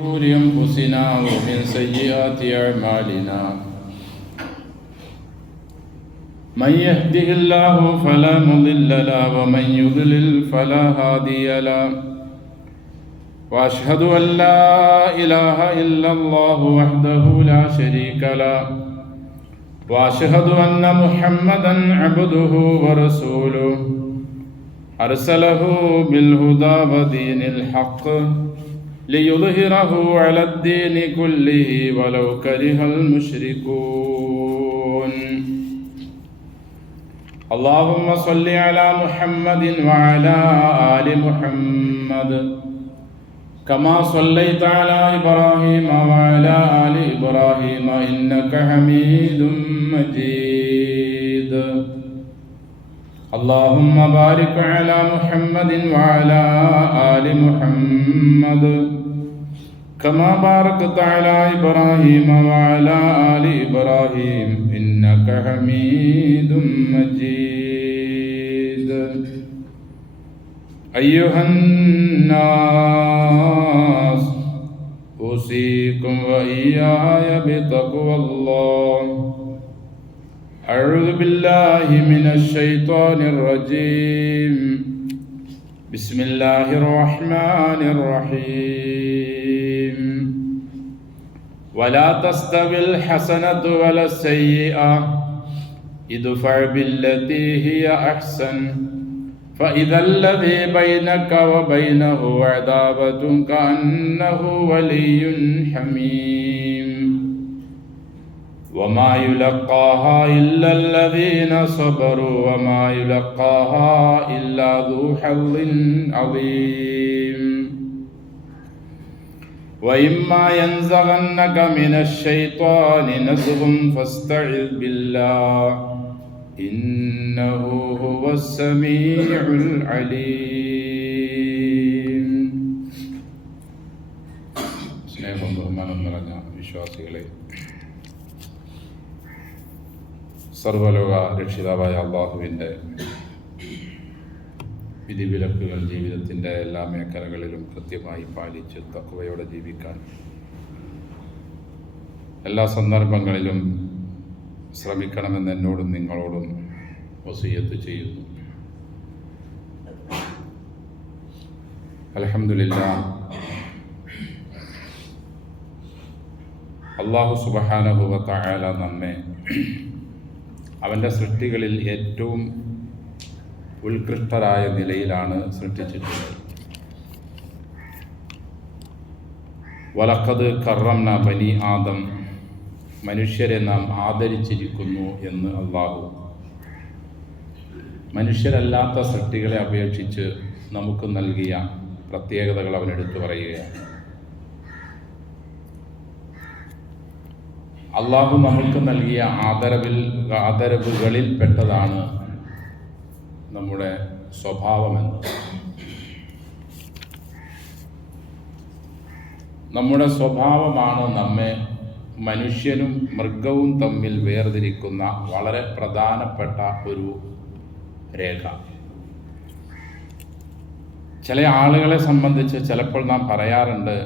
شرور أنفسنا ومن سيئات أعمالنا من يهده الله فلا مضل له ومن يضلل فلا هادي له وأشهد أن لا إله إلا الله وحده لا شريك له وأشهد أن محمدا عبده ورسوله أرسله بالهدى ودين الحق ليظهره على الدين كله ولو كره المشركون اللهم صل على محمد وعلى آل محمد كما صليت على إبراهيم وعلى آل إبراهيم إنك حميد مجيد اللهم بارك على محمد وعلى آل محمد كما باركت على إبراهيم وعلى آل إبراهيم إنك حميد مجيد أيها الناس أوصيكم وإياي بتقوى الله أعوذ بالله من الشيطان الرجيم بسم الله الرحمن الرحيم ولا تستوي الحسنة ولا السيئة ادفع بالتي هي أحسن فإذا الذي بينك وبينه عداوة كأنه ولي حميم وما يلقاها إلا الذين صبروا وما يلقاها إلا ذو حظ عظيم وإما ينزغنك من الشيطان نزغ فاستعذ بالله إنه هو السميع العليم. സ്നേഹം ബഹുമാനം നിറഞ്ഞ വിശ്വാസികളെ, സർവലോക രക്ഷിതാവായ അള്ളാഹുവിൻ്റെ വിധിവിലക്കുകൾ ജീവിതത്തിൻ്റെ എല്ലാ മേഖലകളിലും കൃത്യമായി പാലിച്ച് തഖ്വയോടെ ജീവിക്കാൻ എല്ലാ സന്ദർഭങ്ങളിലും ശ്രമിക്കണമെന്ന് എന്നോടും നിങ്ങളോടും വസിയ്യത്ത് ചെയ്യുന്നു. അൽഹംദുലില്ലാഹ്, അല്ലാഹു സുബ്ഹാനഹു വ തആല നമ്മെ അവൻ്റെ സൃഷ്ടികളിൽ ഏറ്റവും ഉത്കൃഷ്ടരായ നിലയിലാണ് സൃഷ്ടിച്ചിട്ടുള്ളത്. വലഖദ് കറംന ബനി ആദം, മനുഷ്യരെ നാം ആദരിച്ചിരിക്കുന്നു എന്ന് അല്ലാഹു മനുഷ്യരല്ലാത്ത സൃഷ്ടികളെ അപേക്ഷിച്ച് നമുക്ക് നൽകിയ പ്രത്യേകതകൾ അവൻ എടുത്തു പറയുകയാണ്. അള്ളാഹു നമ്മൾക്ക് നൽകിയ ആദരവുകളിൽ പെട്ടതാണ് നമ്മുടെ സ്വഭാവമെന്ന്. നമ്മുടെ സ്വഭാവമാണ് നമ്മെ മനുഷ്യനും മൃഗവും തമ്മിൽ വേർതിരിക്കുന്ന വളരെ പ്രധാനപ്പെട്ട ഒരു രേഖ. ചില ആളുകളെ സംബന്ധിച്ച് ചിലപ്പോൾ നാം പറയാറുണ്ട്,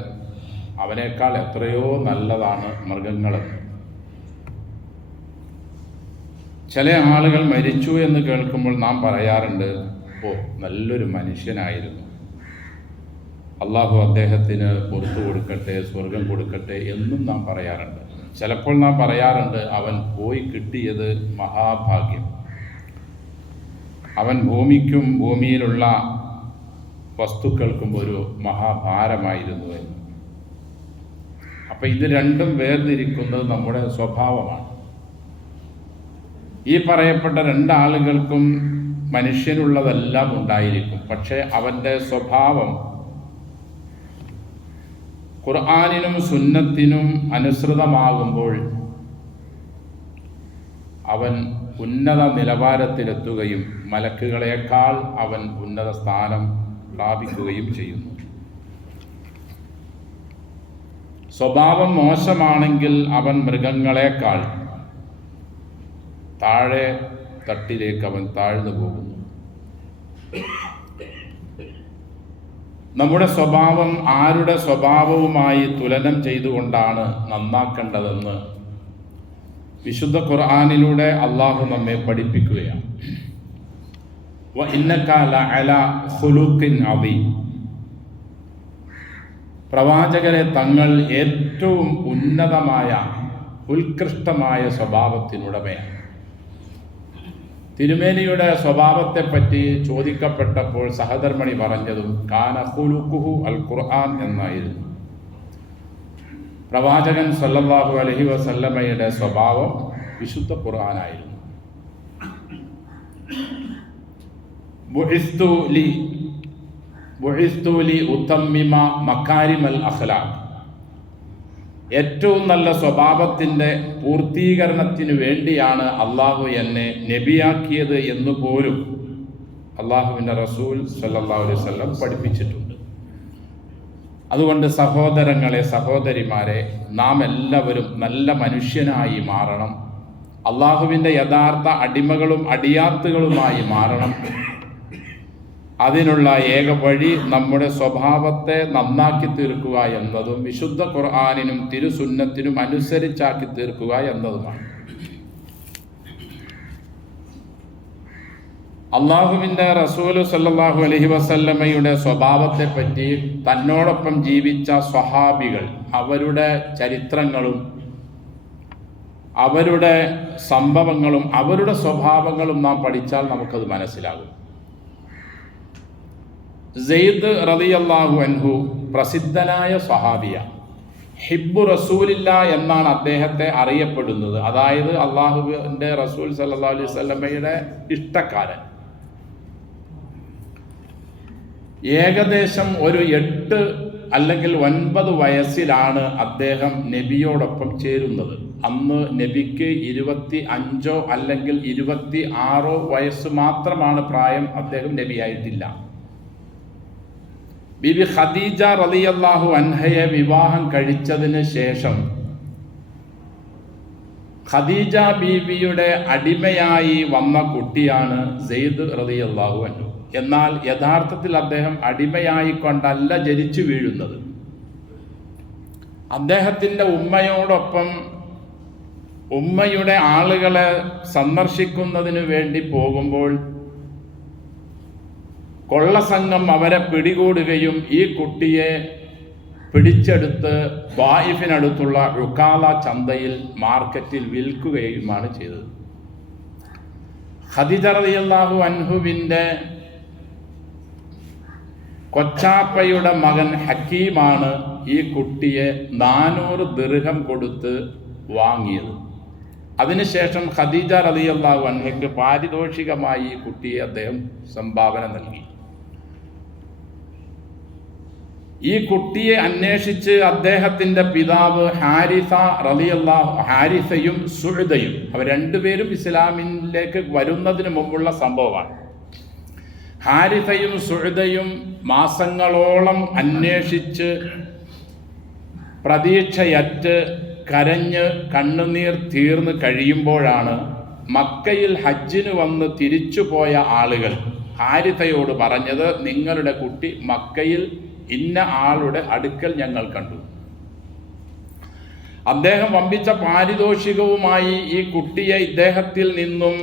അവനേക്കാൾ എത്രയോ നല്ലതാണ് മൃഗങ്ങളെന്ന്. ചില ആളുകൾ മരിച്ചു എന്ന് കേൾക്കുമ്പോൾ നാം പറയാറുണ്ട്, ഓ നല്ലൊരു മനുഷ്യനായിരുന്നു, അള്ളാഹു അദ്ദേഹത്തിന് പുറത്തു കൊടുക്കട്ടെ, സ്വർഗം കൊടുക്കട്ടെ എന്നും നാം പറയാറുണ്ട്. ചിലപ്പോൾ നാം പറയാറുണ്ട്, അവൻ പോയി കിട്ടിയത് മഹാഭാഗ്യം, അവൻ ഭൂമിക്കും ഭൂമിയിലുള്ള വസ്തുക്കൾക്കും ഒരു മഹാഭാരമായിരുന്നു എന്ന്. അപ്പം ഇത് രണ്ടും വേർതിരിക്കുന്നത് നമ്മുടെ സ്വഭാവമാണ്. ഈ പറയപ്പെട്ട രണ്ടാളുകൾക്കും മനുഷ്യനുള്ളതെല്ലാം ഉണ്ടായിരിക്കും, പക്ഷേ അവൻ്റെ സ്വഭാവം ഖുർആനിനും സുന്നത്തിനും അനുസൃതമാകുമ്പോൾ അവൻ ഉന്നത നിലവാരത്തിലെത്തുകയും മലക്കുകളേക്കാൾ അവൻ ഉന്നത സ്ഥാനം പ്രാപിക്കുകയും ചെയ്യുന്നു. സ്വഭാവം മോശമാണെങ്കിൽ അവൻ മൃഗങ്ങളെക്കാൾ താഴെ തട്ടിലേക്ക് അവൻ താഴ്ന്നു പോകുന്നു. നമ്മുടെ സ്വഭാവം ആരുടെ സ്വഭാവവുമായി തുലനം ചെയ്തുകൊണ്ടാണ് നന്നാക്കേണ്ടതെന്ന് വിശുദ്ധ ഖുർആനിലൂടെ അള്ളാഹു നമ്മെ പഠിപ്പിക്കുകയാണ്. വഇന്നക ലഅലാ ഖുലുഖിൻ അദീം. പ്രവാചകരെ തങ്ങൾ ഏറ്റവും ഉന്നതമായ ഉത്കൃഷ്ടമായ സ്വഭാവത്തിനുടമയാണ്. തിരുമേനിയുടെ സ്വഭാവത്തെപ്പറ്റി ചോദിക്കപ്പെട്ടപ്പോൾ സഹധർമ്മണി പറഞ്ഞതും കാന ഖുലുഖുഹു അൽ ഖുർആൻ എന്നായിരുന്നു. പ്രവാചകൻ സല്ലല്ലാഹു അലൈഹി വസല്ലമയുടെ സ്വഭാവം വിശുദ്ധ ഖുർആനായിരുന്നു. ബുഇസ്തു ലി ഉതമ്മിമ മകാരിമൽ അഖ്ലാഖ്. ഏറ്റവും നല്ല സ്വഭാവത്തിൻ്റെ പൂർത്തീകരണത്തിന് വേണ്ടിയാണ് അള്ളാഹു എന്നെ നബിയാക്കിയത് എന്ന് പോലും അള്ളാഹുവിൻ്റെ റസൂൽ സല്ലല്ലാഹു അലൈഹി വസല്ലം പഠിപ്പിച്ചിട്ടുണ്ട്. അതുകൊണ്ട് സഹോദരങ്ങളെ, സഹോദരിമാരെ, നാം എല്ലാവരും നല്ല മനുഷ്യനായി മാറണം. അള്ളാഹുവിൻ്റെ യഥാർത്ഥ അടിമകളും അടിയാത്തുകളുമായി മാറണം. അതിനുള്ള ഏക വഴി നമ്മുടെ സ്വഭാവത്തെ നന്നാക്കി തീർക്കുക എന്നതും വിശുദ്ധ ഖുർആനിനും തിരുസുന്നത്തിനും അനുസരിച്ചാക്കി തീർക്കുക എന്നതുമാണ്. അള്ളാഹുവിൻ്റെ റസൂല് സല്ലല്ലാഹു അലൈഹി വസല്ലമയുടെ സ്വഭാവത്തെപ്പറ്റി തന്നോടൊപ്പം ജീവിച്ച സ്വഹാബികൾ, അവരുടെ ചരിത്രങ്ങളും അവരുടെ സംഭവങ്ങളും അവരുടെ സ്വഭാവങ്ങളും നാം പഠിച്ചാൽ നമുക്കത് മനസ്സിലാകും. സെയ്ദ് റളിയല്ലാഹു അൻഹു പ്രസിദ്ധനായ സ്വഹാബിയ, ഹിബ്ബു റസൂലില്ല എന്നാണ് അദ്ദേഹത്തെ അറിയപ്പെടുന്നത്. അതായത് അള്ളാഹുവിൻ്റെ റസൂൽ സല്ലല്ലാഹു അലൈഹി വസല്ലമയുടെ ഇഷ്ടക്കാരൻ. ഏകദേശം ഒരു 8 അല്ലെങ്കിൽ 9 വയസ്സിലാണ് അദ്ദേഹം നബിയോടൊപ്പം ചേരുന്നത്. അന്ന് നബിക്ക് 25 അല്ലെങ്കിൽ 26 വയസ്സ് മാത്രമാണ് പ്രായം. അദ്ദേഹം നബിയായിട്ടില്ല. ബീബി ഖദീജ റളിയല്ലാഹു അൻഹയെ വിവാഹം കഴിച്ചതിന് ശേഷം ഖദീജ ബീവിയുടെ അടിമയായി വന്ന കുട്ടിയാണ് സെയ്ദ് റളിയല്ലാഹു അൻഹു. എന്നാൽ യഥാർത്ഥത്തിൽ അദ്ദേഹം അടിമയായിക്കൊണ്ടല്ല ജനിച്ചു വീഴുന്നത്. അദ്ദേഹത്തിൻ്റെ ഉമ്മയോടൊപ്പം ഉമ്മയുടെ ആളുകളെ സന്ദർശിക്കുന്നതിന് വേണ്ടി പോകുമ്പോൾ കൊള്ളസംഘം അവരെ പിടികൂടുകയും ഈ കുട്ടിയെ പിടിച്ചെടുത്ത് ത്വായിഫിനടുത്തുള്ള ഉക്കാല ചന്തയിൽ മാർക്കറ്റിൽ വിൽക്കുകയുമാണ് ചെയ്തത്. ഖദീജ റളിയല്ലാഹു അൻഹുവിൻ്റെ കൊച്ചാപ്പയുടെ മകൻ ഹക്കീമാണ് ഈ കുട്ടിയെ 400 ദിർഹം കൊടുത്ത് വാങ്ങിയത്. അതിനുശേഷം ഖദീജ റളിയല്ലാഹു അൻഹയ്ക്ക് പാരിതോഷികമായി ഈ കുട്ടിയെ അദ്ദേഹം സംഭാവന നൽകി. ഈ കുട്ടിയെ അന്വേഷിച്ച് അദ്ദേഹത്തിൻ്റെ പിതാവ് ഹാരിസയും സുഹദയും, അവർ രണ്ടുപേരും ഇസ്ലാമിലേക്ക് വരുന്നതിന് മുമ്പുള്ള സംഭവമാണ്. ഹാരിസയും സുഹദയും മാസങ്ങളോളം അന്വേഷിച്ച് പ്രതീക്ഷയറ്റ് കരഞ്ഞ് കണ്ണുനീർ തീർന്ന് കഴിയുമ്പോഴാണ് മക്കയിൽ ഹജ്ജിന് വന്ന് തിരിച്ചുപോയ ആളുകൾ ഹാരിസയോട് പറഞ്ഞത്, നിങ്ങളുടെ കുട്ടി മക്കയിൽ ഇന്ന ആളുടെ അടുക്കൽ ഞങ്ങൾ കണ്ടു. അദ്ദേഹം വമ്പിച്ച പാരിതോഷികവുമായി ഈ കുട്ടിയെ ഇദ്ദേഹത്തിൽ നിന്നും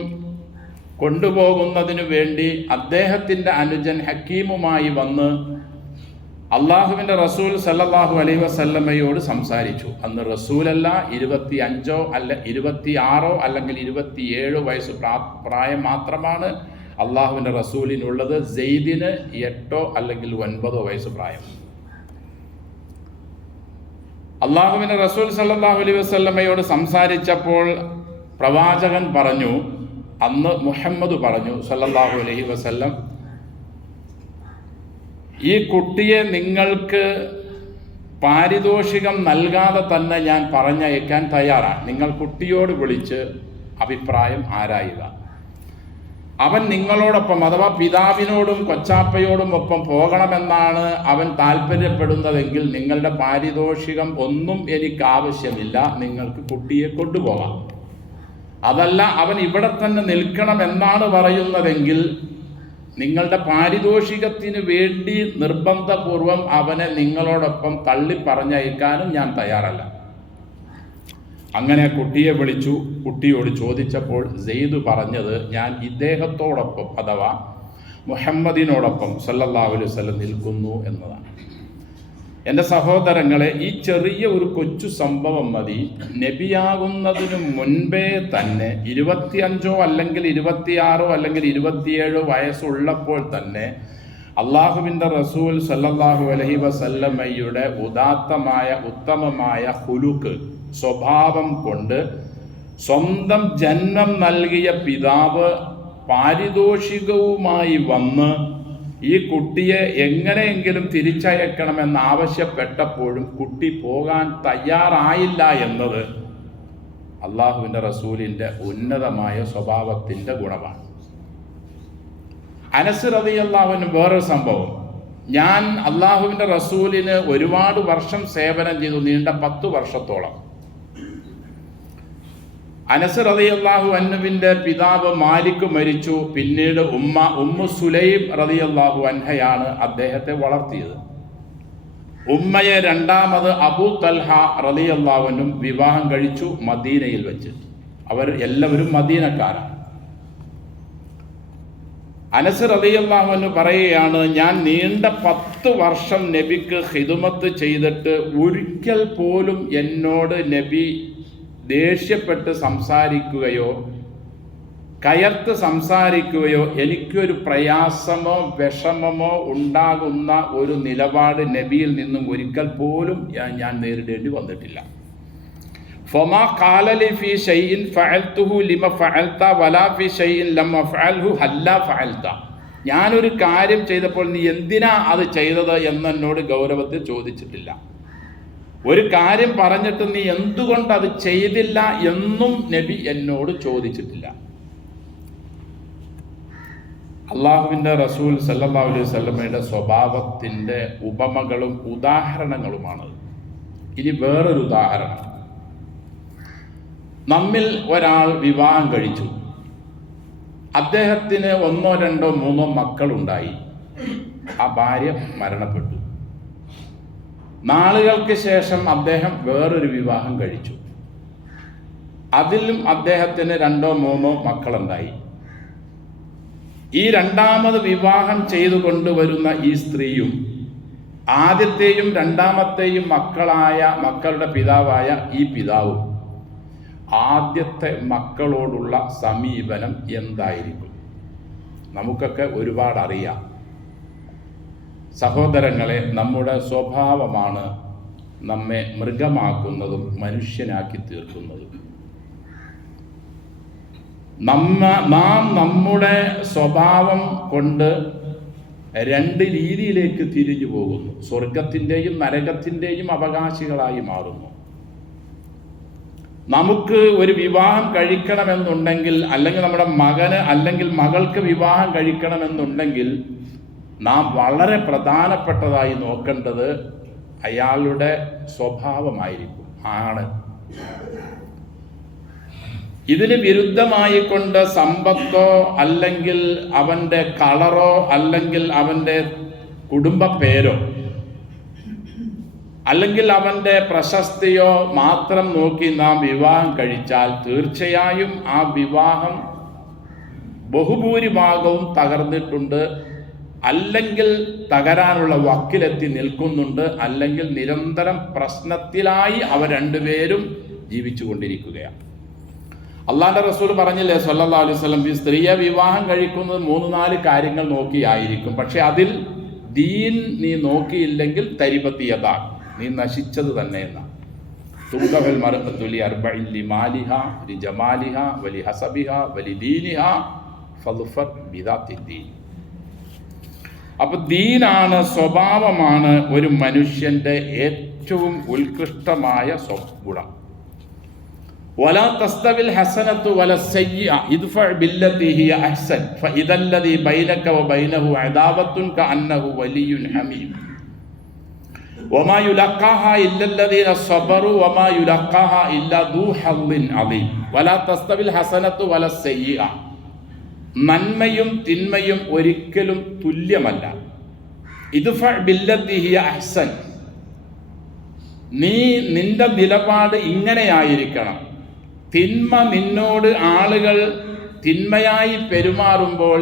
കൊണ്ടുപോകുന്നതിനു വേണ്ടി അദ്ദേഹത്തിൻ്റെ അനുജൻ ഹക്കീമുമായി വന്ന് അള്ളാഹുവിൻ്റെ റസൂൽ സല്ലല്ലാഹു അലൈഹി വസല്ലമയോട് സംസാരിച്ചു. അന്ന് റസൂലല്ല, 25 അല്ല 26 അല്ലെങ്കിൽ 27 വയസ്സ് പ്രായം മാത്രമാണ് അള്ളാഹുവിൻ്റെ റസൂലിനുള്ളത്. സെയ്ദിന് 8 അല്ലെങ്കിൽ 9 വയസ്സ് പ്രായം. അള്ളാഹുവിൻ്റെ റസൂൽ സല്ലല്ലാഹു അലൈഹി വസല്ലമയോട് സംസാരിച്ചപ്പോൾ പ്രവാചകൻ പറഞ്ഞു, അന്ന് മുഹമ്മദ് പറഞ്ഞു സല്ലല്ലാഹു അലൈഹി വസല്ലം, ഈ കുട്ടിയെ നിങ്ങൾക്ക് പാരിതോഷികം നൽകാതെ തന്നെ ഞാൻ പറഞ്ഞയക്കാൻ തയ്യാറാണ്. നിങ്ങൾ കുട്ടിയോട് വിളിച്ച് അഭിപ്രായം ആരായുക. അവൻ നിങ്ങളോടൊപ്പം, അഥവാ പിതാവിനോടും കൊച്ചാപ്പയോടും ഒപ്പം പോകണമെന്നാണ് അവൻ താല്പര്യപ്പെടുന്നതെങ്കിൽ നിങ്ങളുടെ പാരിതോഷികം ഒന്നും എനിക്ക് ആവശ്യമില്ല, നിങ്ങൾക്ക് കുട്ടിയെ കൊണ്ടുപോകാം. അതല്ല അവൻ ഇവിടെ തന്നെ നിൽക്കണമെന്നാണ് പറയുന്നതെങ്കിൽ നിങ്ങളുടെ പാരിതോഷികത്തിന് വേണ്ടി നിർബന്ധപൂർവം അവനെ നിങ്ങളോടൊപ്പം തള്ളി പറഞ്ഞയക്കാനും ഞാൻ തയ്യാറല്ല. അങ്ങനെ കുട്ടിയെ വിളിച്ചു. കുട്ടിയോട് ചോദിച്ചപ്പോൾ സെയ്ദ് പറഞ്ഞത്, ഞാൻ ഇദ്ദേഹത്തോടൊപ്പം അഥവാ മുഹമ്മദിനോടൊപ്പം സല്ലല്ലാഹു അലൈഹി വസല്ലം നിൽക്കുന്നു എന്നതാണ്. എൻ്റെ സഹോദരങ്ങളെ, ഈ ചെറിയ ഒരു കൊച്ചു സംഭവം മതി നബിയാകുന്നതിനു മുൻപേ തന്നെ 25 അല്ലെങ്കിൽ 26 അല്ലെങ്കിൽ 27 വയസ്സുള്ളപ്പോൾ തന്നെ അള്ളാഹുവിൻ്റെ റസൂൽ സല്ലല്ലാഹു അലൈഹി വസല്ലമയുടെ ഉദാത്തമായ ഉത്തമമായ ഹുലുക്ക് സ്വഭാവം കൊണ്ട് സ്വന്തം ജന്മം നൽകിയ പിതാവ് പാരിതോഷികവുമായി വന്ന് ഈ കുട്ടിയെ എങ്ങനെയെങ്കിലും തിരിച്ചയക്കണമെന്ന് ആവശ്യപ്പെട്ടപ്പോഴും കുട്ടി പോകാൻ തയ്യാറായില്ല എന്നത് അള്ളാഹുവിൻ്റെ റസൂലിൻ്റെ ഉന്നതമായ സ്വഭാവത്തിൻ്റെ ഗുണമാണ്. അനസ് റളിയല്ലാഹു അൻഹു വേറൊരു സംഭവം, ഞാൻ അള്ളാഹുവിൻ്റെ റസൂലിന് ഒരുപാട് വർഷം സേവനം ചെയ്തു, നീണ്ട 10 വർഷത്തോളം. അനസ് റളിയല്ലാഹു അൻഹുവിൻ്റെ പിതാവ് മാലിക് മരിച്ചു. പിന്നീട് ഉമ്മു സുലൈം റളിയല്ലാഹു അൻഹയാണ് അദ്ദേഹത്തെ വളർത്തിയത്. ഉമ്മയെ രണ്ടാമത് അബൂ തൽഹ റളിയല്ലാഹു അൻഹു വിവാഹം കഴിച്ചു മദീനയിൽ വെച്ച്. അവർ എല്ലാവരും മദീനക്കാരാണ്. അനസ് റളിയല്ലാഹു അൻഹു പറയുകയാണ്, ഞാൻ നീണ്ട 10 വർഷം നബിക്ക് ഖിദ്മത്ത് ചെയ്തിട്ട് ഒരിക്കൽ പോലും എന്നോട് നബി ദേഷ്യപ്പെട്ട് സംസാരിക്കുകയോ കയർത്ത് സംസാരിക്കുകയോ എനിക്കൊരു പ്രയാസമോ വിഷമമോ ഉണ്ടാകുന്ന ഒരു നിലപാട് നബിയിൽ നിന്നും ഒരിക്കൽ പോലും ഞാൻ നേരിടേണ്ടി വന്നിട്ടില്ല. ഫമാ ഖാല ലി ഫീ ഷൈഇൻ ഫഅൽതുഹു ലിമ ഫഅൽത വലാ ഫീ ഷൈഇൻ ലം അഫ്അൽഹു ഹല്ലാ ഫഅൽത. ഞാനൊരു കാര്യം ചെയ്തപ്പോൾ നീ എന്തിനാ അത് ചെയ്തത് എന്നോട് ഗൗരവത്തിൽ ചോദിച്ചിട്ടില്ല. ഒരു കാര്യം പറഞ്ഞിട്ട് നീ എന്തുകൊണ്ട് അത് ചെയ്തില്ല എന്നും നബി എന്നോട് ചോദിച്ചിട്ടില്ല. അള്ളാഹുവിൻ്റെ റസൂൽ സല്ലല്ലാഹു അലൈഹി വസല്ലമയുടെ സ്വഭാവത്തിൻ്റെ ഉപമകളും ഉദാഹരണങ്ങളുമാണ്. ഇനി വേറൊരു ഉദാഹരണം, നമ്മിൽ ഒരാൾ വിവാഹം കഴിച്ചു. അദ്ദേഹത്തിന് 1, 2, 3 മക്കളുണ്ടായി. ആ ഭാര്യ മരണപ്പെട്ടു. നാളുകൾക്ക് ശേഷം അദ്ദേഹം വേറൊരു വിവാഹം കഴിച്ചു. അതിലും അദ്ദേഹത്തിന് 2, 3 മക്കളുണ്ടായി. ഈ രണ്ടാമത് വിവാഹം ചെയ്തു കൊണ്ടുവരുന്ന ഈ സ്ത്രീയും ആദ്യത്തെയും രണ്ടാമത്തെയും മക്കളുടെ പിതാവായ ഈ പിതാവും ആദ്യത്തെ മക്കളോടുള്ള സമീപനം എന്തായിരിക്കും? നമുക്കൊക്കെ ഒരുപാട് അറിയാം. സഹോദരങ്ങളെ, നമ്മുടെ സ്വഭാവമാണ് നമ്മെ മൃഗമാക്കുന്നതും മനുഷ്യനാക്കി തീർക്കുന്നതും. നാം നമ്മുടെ സ്വഭാവം കൊണ്ട് 2 രീതിയിലേക്ക് തിരിഞ്ഞു പോകുന്നു. സ്വർഗത്തിൻ്റെയും നരകത്തിൻ്റെയും അവകാശികളായി മാറുന്നു. നമുക്ക് ഒരു വിവാഹം കഴിക്കണമെന്നുണ്ടെങ്കിൽ, അല്ലെങ്കിൽ നമ്മുടെ മകന് അല്ലെങ്കിൽ മകൾക്ക് വിവാഹം കഴിക്കണമെന്നുണ്ടെങ്കിൽ നാം വളരെ പ്രധാനപ്പെട്ടതായി നോക്കേണ്ടത് അയാളുടെ സ്വഭാവമായിരിക്കും. ആണ് ഇതിന് വിരുദ്ധമായി കൊണ്ട് സമ്പത്തോ അല്ലെങ്കിൽ അവൻ്റെ കളറോ അല്ലെങ്കിൽ അവൻ്റെ കുടുംബ പേരോ അല്ലെങ്കിൽ അവൻ്റെ പ്രശസ്തിയോ മാത്രം നോക്കി നാം വിവാഹം കഴിച്ചാൽ തീർച്ചയായും ആ വിവാഹം ബഹുഭൂരിഭാഗവും തകർന്നിട്ടുണ്ട്, അല്ലെങ്കിൽ തകരാനുള്ള വക്കിലെത്തി നിൽക്കുന്നുണ്ട്, അല്ലെങ്കിൽ നിരന്തരം പ്രശ്നത്തിലായി അവർ രണ്ടുപേരും ജീവിച്ചു കൊണ്ടിരിക്കുകയാണ്. അള്ളാഹുവിൻ്റെ റസൂൽ പറഞ്ഞില്ലേ സല്ലല്ലാഹു അലൈഹി വസല്ലം, ഈ സ്ത്രീയെ വിവാഹം കഴിക്കുന്നത് 3-4 കാര്യങ്ങൾ നോക്കിയായിരിക്കും. പക്ഷെ അതിൽ ദീൻ നീ നോക്കിയില്ലെങ്കിൽ തരിപത്തിയതാ, നീ നശിച്ചത് തന്നെ എന്നാണ്. തുങ്കഹൽ മർഅതു ലി അർബഇൻ ലിമാലിഹ ലിജമാലിഹ വലി ഹസബിഹ വലി ദീനിഹ ഫദ്ഫർ ബിദാത്തിദ്ദീൻ. അപ്പൊ ദീനാണ്, സ്വഭാവമാണ് ഒരു മനുഷ്യന്റെ ഏറ്റവും ഉത്കൃഷ്ടമായ ഗുണം. വലാ തസ്തവിൽ ഹസനത്തു വല സയ്യിഅ ഇദ്ഫഅ ബില്ലതി ഹിയ അഹ്സൻ ഫഇദല്ലദി ബൈനക വബൈനഹു അദാവത്തുൻ കഅന്നഹു വലിയ്യുൻ ഹമീം വമാ യുലഖാഹാ ഇല്ലല്ലദീന സബറു വമാ യുലഖാഹാ ഇല്ലാ ദൂ ഹള്ളിൻ അളീം. വലാ തസ്തവിൽ ഹസനത്തു വല സയ്യിഅ. നന്മയും തിന്മയും ഒരിക്കലും തുല്യമല്ല. ഇദ്ഫഅ ബില്ലത്തി ഹിയ അഹ്സൻ, നിന്റെ നിലപാട് ഇങ്ങനെയായിരിക്കണം. തിന്മ നിന്നോട് ആളുകൾ തിന്മയായി പെരുമാറുമ്പോൾ,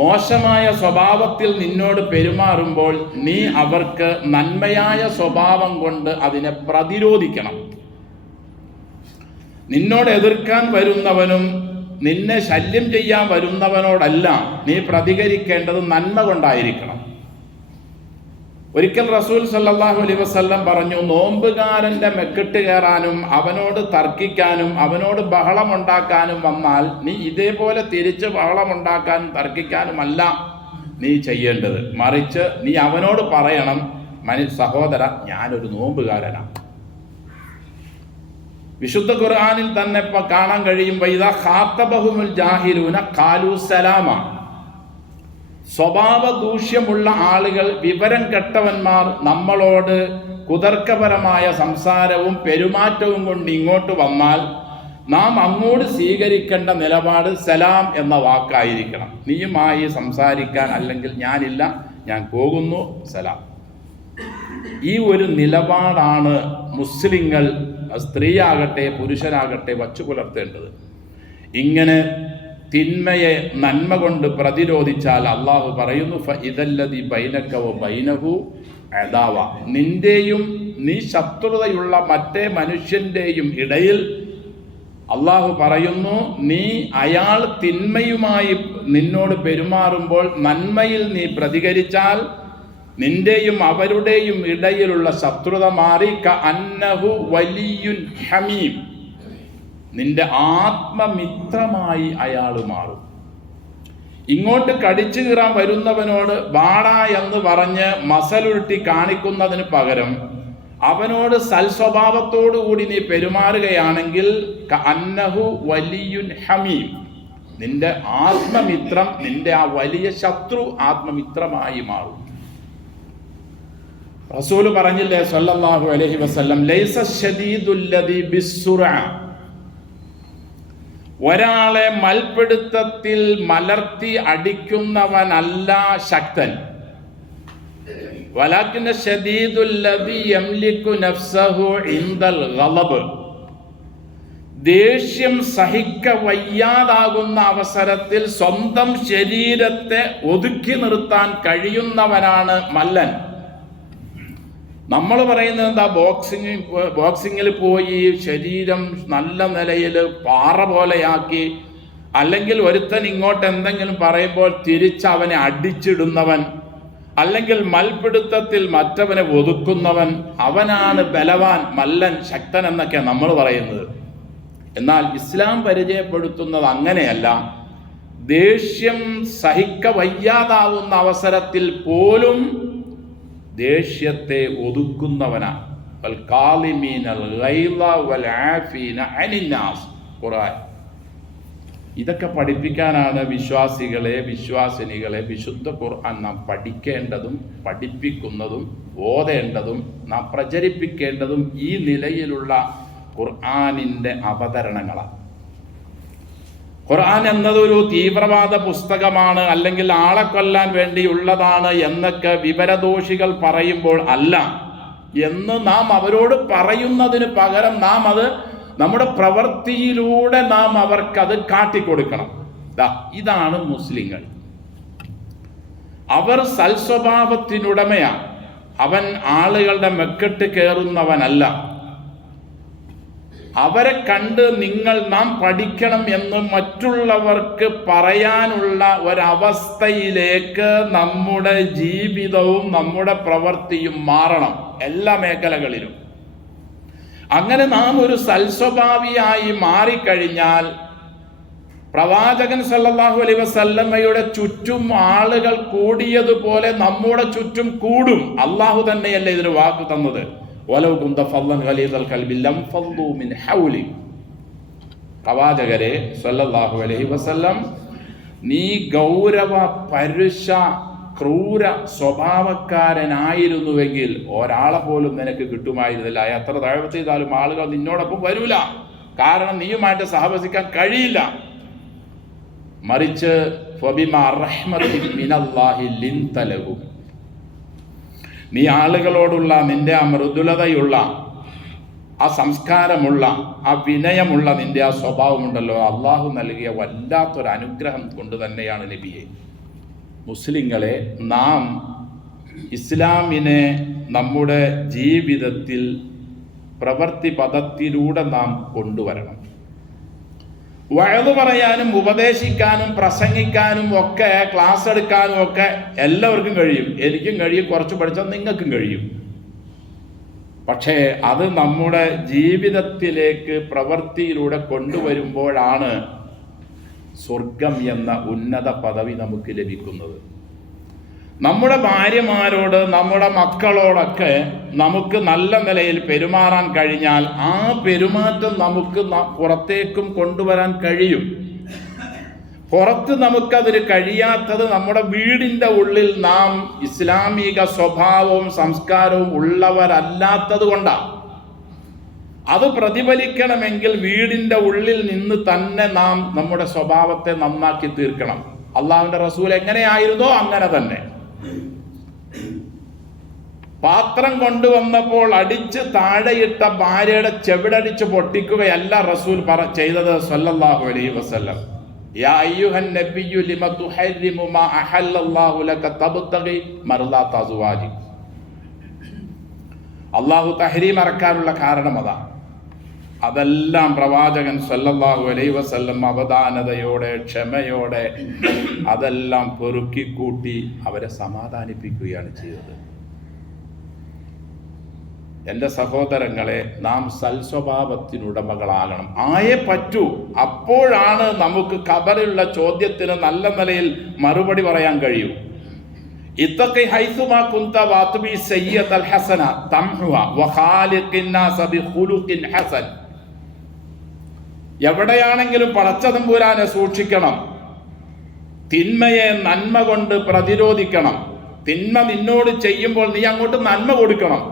മോശമായ സ്വഭാവത്തിൽ നിന്നോട് പെരുമാറുമ്പോൾ, നീ അവർക്ക് നന്മയായ സ്വഭാവം കൊണ്ട് അതിനെ പ്രതിരോധിക്കണം. നിന്നോട് എതിർക്കാൻ വരുന്നവനും നിന്നെ ശല്യം ചെയ്യാൻ വരുന്നവനോടല്ല നീ പ്രതികരിക്കേണ്ടത് നന്മ കൊണ്ടായിരിക്കണം. ഒരിക്കൽ റസൂൽ സല്ലല്ലാഹു അലൈഹി വസല്ലം പറഞ്ഞു, നോമ്പുകാരന്റെ മെക്കിട്ട് കയറാനും അവനോട് തർക്കിക്കാനും അവനോട് ബഹളമുണ്ടാക്കാനും വന്നാൽ നീ ഇതേപോലെ തിരിച്ച് ബഹളമുണ്ടാക്കാനും തർക്കിക്കാനുമല്ല നീ ചെയ്യേണ്ടത്. മറിച്ച് നീ അവനോട് പറയണം, സഹോദര, ഞാനൊരു നോമ്പുകാരനാണ്. വിശുദ്ധ ഖുർആനിൽ തന്നെ ഇപ്പൊ കാണാൻ കഴിയും, വൈദാ ഖാതബഹുമുൽ ജാഹിലൂന ഖാലൂ സലാമ. സ്വഭാവ ദൂഷ്യമുള്ള ആളുകൾ, വിവരം കെട്ടവന്മാർ നമ്മളോട് കുതർക്കപരമായ സംസാരവും പെരുമാറ്റവും കൊണ്ട് ഇങ്ങോട്ട് വന്നാൽ നാം അങ്ങോട്ട് സ്വീകരിക്കേണ്ട നിലപാട് സലാം എന്ന വാക്കായിരിക്കണം. നീയുമായി സംസാരിക്കാൻ അല്ലെങ്കിൽ ഞാനില്ല, ഞാൻ പോകുന്നു, സലാം. ഈ ഒരു നിലപാടാണ് മുസ്ലിങ്ങൾ, സ്ത്രീയാകട്ടെ പുരുഷനാകട്ടെ, വച്ചു പുലർത്തേണ്ടത്. ഇങ്ങനെ തിന്മയെ നന്മ കൊണ്ട് പ്രതിരോധിച്ചാൽ അള്ളാഹു പറയുന്നു, ഫഇദല്ലദി ബൈനക വബൈനഹു അദാവ, നിന്റെയും നീ ശത്രുതയുള്ള മറ്റേ മനുഷ്യന്റെയും ഇടയിൽ അള്ളാഹു പറയുന്നു, നീ അയാൾ തിന്മയുമായി നിന്നോട് പെരുമാറുമ്പോൾ നന്മയിൽ നീ പ്രതികരിച്ചാൽ നിന്റെയും അവരുടെയും ഇടയിലുള്ള ശത്രുത മാറി കഅന്നഹു വലിയുൻ ഹമീം, നിന്റെ ആത്മമിത്രമായി അയാൾ മാറും. ഇങ്ങോട്ട് കടിച്ചു കീറാൻ വരുന്നവനോട് വാടാ എന്ന് പറഞ്ഞ് മസലുരുട്ടി കാണിക്കുന്നതിന് പകരം അവനോട് സൽസ്വഭാവത്തോടുകൂടി നീ പെരുമാറുകയാണെങ്കിൽ കഅന്നഹു വലിയുൻ ഹമീം, നിന്റെ ആത്മമിത്രം, നിന്റെ ആ വലിയ ശത്രു ആത്മമിത്രമായി മാറും. റസൂല് പറഞ്ഞില്ലേ സല്ലല്ലാഹു അലൈഹി വസല്ലം, ലൈസ ശദീദുല്ലദി ബിസ്സുറഅ, ഒരാളെ മൽപിടുത്തത്തിൽ മലർത്തി അടിക്കുന്നവനല്ല ശക്തൻ, വലാകിന്ന ശദീദുല്ലദി യംലികു നഫ്സഹു ഇൻദൽ ഗളബ്, ദേഷ്യം സഹിക്ക വയ്യാതാകുന്ന അവസരത്തിൽ സ്വന്തം ശരീരത്തെ ഒതുക്കി നിർത്താൻ കഴിയുന്നവനാണ് മല്ലൻ. നമ്മൾ പറയുന്നത് എന്താ, ബോക്സിങ്ങിൽ പോയി ശരീരം നല്ല നിലയിൽ പാറ പോലെയാക്കി, അല്ലെങ്കിൽ ഒരുത്തൻ ഇങ്ങോട്ട് എന്തെങ്കിലും പറയുമ്പോൾ തിരിച്ച് അവനെ അടിച്ചിടുന്നവൻ, അല്ലെങ്കിൽ മൽപിടുത്തത്തിൽ മറ്റവനെ ഒതുക്കുന്നവൻ, അവനാണ് ബലവാൻ, മല്ലൻ, ശക്തൻ എന്നൊക്കെ നമ്മൾ പറയുന്നത്. എന്നാൽ ഇസ്ലാം പരിചയപ്പെടുത്തുന്നത് അങ്ങനെയല്ല. ദേഷ്യം സഹിക്ക വയ്യാതാവുന്ന അവസരത്തിൽ പോലും ദേഷ്യത്തെ ഒതുക്കുന്നവനാണ്. ഇതൊക്കെ പഠിപ്പിക്കാനാണ് വിശ്വാസികളെ, വിശ്വാസിനികളെ വിശുദ്ധ ഖുർആൻ നാം പഠിക്കേണ്ടതും പഠിപ്പിക്കുന്നതും ഓതേണ്ടതും നാം പ്രചരിപ്പിക്കേണ്ടതും ഈ നിലയിലുള്ള ഖുർആനിൻ്റെ അവതരണങ്ങളാണ്. ഖുർആൻ എന്നതൊരു തീവ്രവാദ പുസ്തകമാണ്, അല്ലെങ്കിൽ ആളെ കൊല്ലാൻ വേണ്ടിയുള്ളതാണ് എന്നൊക്കെ വിവരദോഷികൾ പറയുമ്പോൾ അല്ല എന്ന് നാം അവരോട് പറയുന്നതിന് പകരം നാം അത് നമ്മുടെ പ്രവൃത്തിയിലൂടെ നാം അവർക്കത് കാട്ടിക്കൊടുക്കണം. ഇതാണ് മുസ്ലിങ്ങൾ. അവർ സൽസ്വഭാവത്തിനുടമയാണ്. അവൻ ആളുകളുടെ മെക്കെട്ട് കയറുന്നവനല്ല. അവരെ കണ്ട് നാം പഠിക്കണം എന്ന് മറ്റുള്ളവർക്ക് പറയാനുള്ള ഒരവസ്ഥയിലേക്ക് നമ്മുടെ ജീവിതവും നമ്മുടെ പ്രവൃത്തിയും മാറണം, എല്ലാ മേഖലകളിലും. അങ്ങനെ നാം ഒരു സൽസ്വഭാവിയായി മാറിക്കഴിഞ്ഞാൽ പ്രവാചകൻ സല്ലല്ലാഹു അലൈഹി വസല്ലമയുടെ ചുറ്റും ആളുകൾ കൂടിയതുപോലെ നമ്മുടെ ചുറ്റും കൂടും. അള്ളാഹു തന്നെയല്ലേ ഇതിന് വാക്ക് തന്നത്, വലൗ കുന്ത ഫളൻ ഗലീദൽ ഖൽബി ലം ഫളു മിൻ ഹൗലി. പ്രവാചകരെ സല്ലല്ലാഹു അലൈഹി വസല്ലം, നീ ഗൗരവ പരുഷ ക്രൂര സ്വഭാവക്കാരനായിരുന്നുവെങ്കിൽ ഒരാളെ പോലും നിനക്ക് കിട്ടുമായിരുന്നില്ല. എത്ര ദഅവത്ത് ചെയ്താലും ആളുകൾ നിന്നോടൊപ്പം വരൂല, കാരണം നീയുമായിട്ട് സഹവസിക്കാൻ കഴിയില്ല. മറിച്ച് ഫബിമാ റഹ്മത്തിൻ മിനല്ലാഹി ലിൻത ലഹും, നീ ആളുകളോടുള്ള നിന്റെ ആ മൃദുലതയുള്ള, ആ സംസ്കാരമുള്ള, ആ വിനയമുള്ള നിന്റെ ആ സ്വഭാവമുണ്ടല്ലോ, അള്ളാഹു നൽകിയ വല്ലാത്തൊരു അനുഗ്രഹം കൊണ്ട് തന്നെയാണ് നബിയെ മുസ്ലിങ്ങളെ നാം ഇസ്ലാമിനെ നമ്മുടെ ജീവിതത്തിൽ പ്രവൃത്തി പദത്തിലൂടെ നാം കൊണ്ടുവരണം. വഅദ് പറയാനും ഉപദേശിക്കാനും പ്രസംഗിക്കാനും ഒക്കെ ക്ലാസ് എടുക്കാനും ഒക്കെ എല്ലാവർക്കും കഴിയും. എനിക്കും കഴിയും, കുറച്ച് പഠിച്ചാൽ നിങ്ങൾക്കും കഴിയും. പക്ഷേ അത് നമ്മുടെ ജീവിതത്തിലേക്ക് പ്രവൃത്തിയിലൂടെ കൊണ്ടുവരുമ്പോഴാണ് സ്വർഗം എന്ന ഉന്നത പദവി നമുക്ക് ലഭിക്കുന്നത്. നമ്മുടെ ഭാര്യമാരോട്, നമ്മുടെ മക്കളോടൊക്കെ നമുക്ക് നല്ല നിലയിൽ പെരുമാറാൻ കഴിഞ്ഞാൽ ആ പെരുമാറ്റം നമുക്ക് പുറത്തേക്കും കൊണ്ടുവരാൻ കഴിയും. പുറത്ത് നമുക്കതിന് കഴിയാത്തത് നമ്മുടെ വീടിൻ്റെ ഉള്ളിൽ നാം ഇസ്ലാമിക സ്വഭാവവും സംസ്കാരവും ഉള്ളവരല്ലാത്തത് കൊണ്ടാണ്. അത് പ്രതിഫലിക്കണമെങ്കിൽ വീടിൻ്റെ ഉള്ളിൽ നിന്ന് തന്നെ നാം നമ്മുടെ സ്വഭാവത്തെ നന്നാക്കി തീർക്കണം. അള്ളാഹുവിൻ്റെ റസൂൽ എങ്ങനെയായിരുന്നോ അങ്ങനെ തന്നെ. പാത്രം കൊണ്ടുവന്നപ്പോൾ അടിച്ച് താഴെയിട്ട ഭാര്യയുടെ ചെവിടടിച്ച് പൊട്ടിക്കുകയല്ല റസൂൽ ചെയ്തത് സല്ലല്ലാഹു അലൈഹി വസല്ലം. യാ അയ്യുഹൻ നബിയ്യു ലിമ തുഹരിമു മാ അഹല്ലല്ലാഹു ലക തബ്തഗി മർളാത അസ്വാജി. അല്ലാഹു തഹരീം ഇറക്കാനുള്ള കാരണം അതാണ്. അതെല്ലാം പ്രവാചകൻ സല്ലല്ലാഹു അലൈഹി വസല്ലം അവധാനതയോടെ, ക്ഷമയോടെ അതെല്ലാം പെറുക്കിക്കൂട്ടി അവരെ സമാധാനിപ്പിക്കുകയാണ് ചെയ്തത്. എൻ്റെ സഹോദരങ്ങളെ, നാം സൽസ്വഭാവത്തിനുടമകളാകണം, ആയേ പറ്റൂ. അപ്പോഴാണ് നമുക്ക് ഖബറിലുള്ള ചോദ്യത്തിന് നല്ല നിലയിൽ മറുപടി പറയാൻ കഴിയൂ. ഇത്തഖി ഹൈസുമാ കുന്ത വാത്ബി സയ്യിഅത്തൽ ഹസന തംഹുഹ വഖാലിഖിൻ നാസ ബിഖുലുഖിൻ ഹസൻ. എവിടെയാണെങ്കിലും പടച്ചതമ്പുരാനെ സൂക്ഷിക്കണം, തിന്മയെ നന്മ കൊണ്ട് പ്രതിരോധിക്കണം. തിന്മ നിന്നോട് ചെയ്യുമ്പോൾ നീ അങ്ങോട്ട് നന്മ കൊടുക്കണം.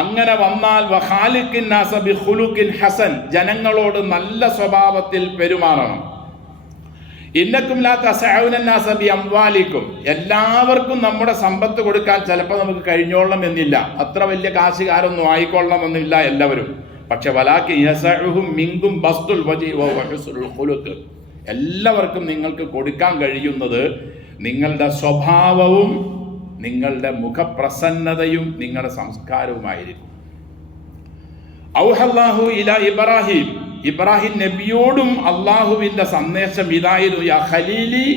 അങ്ങനെ വന്നാൽ വഖാലിഖിൻ നാസ ബിഖുലുഖിൻ ഹസൻ, ജനങ്ങളോട് നല്ല സ്വഭാവത്തിൽ പെരുമാറണം. ഇന്നക്കും ലാ തസഊന നാസ ബിഅംവാലിക്കും, എല്ലാവർക്കും നമ്മുടെ സമ്പത്ത് കൊടുക്കാൻ ചിലപ്പോൾ നമുക്ക് കഴിഞ്ഞോളണം എന്നില്ല, അത്ര വലിയ കാശുകാരൊന്നും ആയിക്കൊള്ളണം എന്നില്ല എല്ലാവരും. പക്ഷെ വലാകിൻ യസഉഹും മിൻകും ബസ്തുൽ വജി വ ഹുസ്നുൽ ഖുലുഖ്, എല്ലാവർക്കും നിങ്ങൾക്ക് കൊടുക്കാൻ കഴിയുന്നത് നിങ്ങളുടെ സ്വഭാവവും നിങ്ങളുടെ മുഖപ്രസന്നതയും നിങ്ങളുടെ സംസ്കാരവുമായിരിക്കും. ഔഹല്ലാഹു ഇലാ ഇബ്രാഹിം, ഇബ്രാഹിം നബിയോടും അള്ളാഹുവിൻ്റെ സന്ദേശം ഇതായിരുന്നു, യാ ഖലീലി,